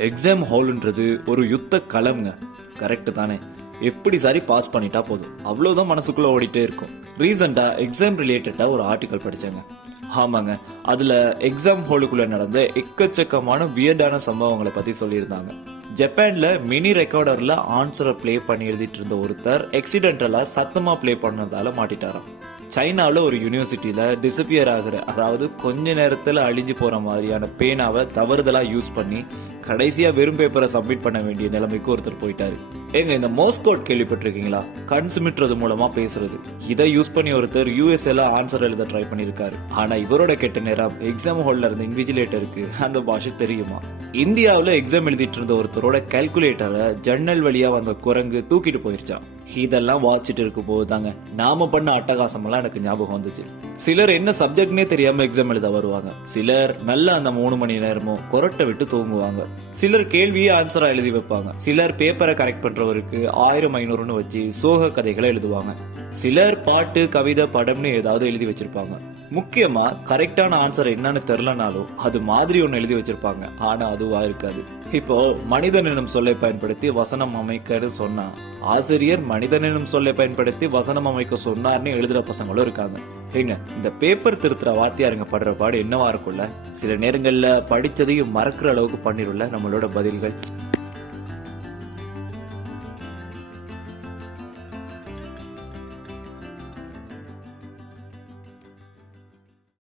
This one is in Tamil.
எக்ஸாம் ஹால்ன்றது ஒரு யுத்த களம்ங்க. கரெக்ட் தானே? எப்படி சாரி பாஸ் பண்ணிட்டா போதும், அவ்வளவுதான் மனசுக்குள்ள ஓடிட்டே இருக்கும். ரீசெண்டா எக்ஸாம் ரிலேட்டடா ஒரு ஆர்டிகல் படிச்சேங்க. ஆமாங்க, அதுல எக்ஸாம் ஹாலுக்குள்ள நடந்த எக்கச்சக்கமான வியர்டான சம்பவங்களை பத்தி சொல்லியிருந்தாங்க. ஜப்பான்ல மினி ரெக்கார்டர்ல ஆன்சரை பிளே பண்ணி எழுதிட்டு இருந்த ஒருத்தர் எக்ஸிடென்டலா சத்தமா பிளே பண்ணதால மாட்டிட்டாராம். சைனாவில் ஒரு யூனிவர்சிட்டியில டிசப்பியர் ஆகுற, அதாவது கொஞ்ச நேரத்துல அழிஞ்சு போற மாதிரியான பேனாவை தவறுதலா யூஸ் பண்ணி கடைசியா வெறும் பேப்பரை சப்மிட் பண்ண வேண்டிய நிலைமைக்கு ஒருத்தர் போயிட்டாரு. ஏங்க, இந்த மோஸ் கோட் கேள்விப்பட்டிருக்கீங்களா? கண் சிமிட்டுறது மூலமா பேசுறது. இதை யூஸ் பண்ணி ஒருத்தர் யூஎஸ்ஏல ஆன்சர் எழுத ட்ரை பண்ணிருக்காரு. ஆனா இவரோட கெட்ட நேரம் எக்ஸாம் ஹால்ல இருந்த இன்விஜிலேட்டருக்கு அந்த பாஷை தெரியுமா? இந்தியாவில் எக்ஸாம் எழுதிட்டு இருந்த ஒருத்தரோட கால்குலேட்டரை ஜன்னல் வழியா வந்த குரங்கு தூக்கிட்டு போயிருச்சான். இதெல்லாம் வாட்சிட்டு இருக்கும் போது தாங்க நாம பண்ண அட்டகாசம் எல்லாம் எனக்கு ஞாபகம் வந்துச்சு. சிலர் என்ன சப்ஜெக்ட்னே தெரியாம எக்ஸாம் எழுத வருவாங்க. சிலர் நல்லா அந்த 3 மணி நேரமும் கொரட்டை விட்டு தூங்குவாங்க. சிலர் கேள்வியே ஆன்சரா எழுதி வைப்பாங்க. சிலர் பேப்பரை கரெக்ட் பண்றவருக்கு 1000-500ன்னு வச்சு சோக கதைகளை எழுதுவாங்க. சிலர் பாட்டு, கவிதை, படம்னு ஏதாவது எழுதி வச்சிருப்பாங்க. முக்கியமா கரெக்டான ஆன்சர் என்னன்னு தெரியலனாலும் அது மாதிரி ஒன்னு எழுதி வச்சிருப்பாங்க. ஆனா அதுவா இருக்காது. இப்போ மனிதன் எனும் சொல்லை பயன்படுத்தி வசனம் அமைக்கன்னு சொன்னா, ஆசிரியர் மனிதன் எனும் சொல்லை பயன்படுத்தி வசனம் அமைக்க சொன்னார்னு எழுதுற பசங்களும் இருக்காங்க. ஏங்க, இந்த பேப்பர் திருத்துற வாத்தியாருங்க படுற பாடு என்னவா இருக்கும்ல? சில நேரங்கள்ல படிச்சதையும் மறக்கிற அளவுக்கு பண்ணிரும்ல நம்மளோட பதில்கள்.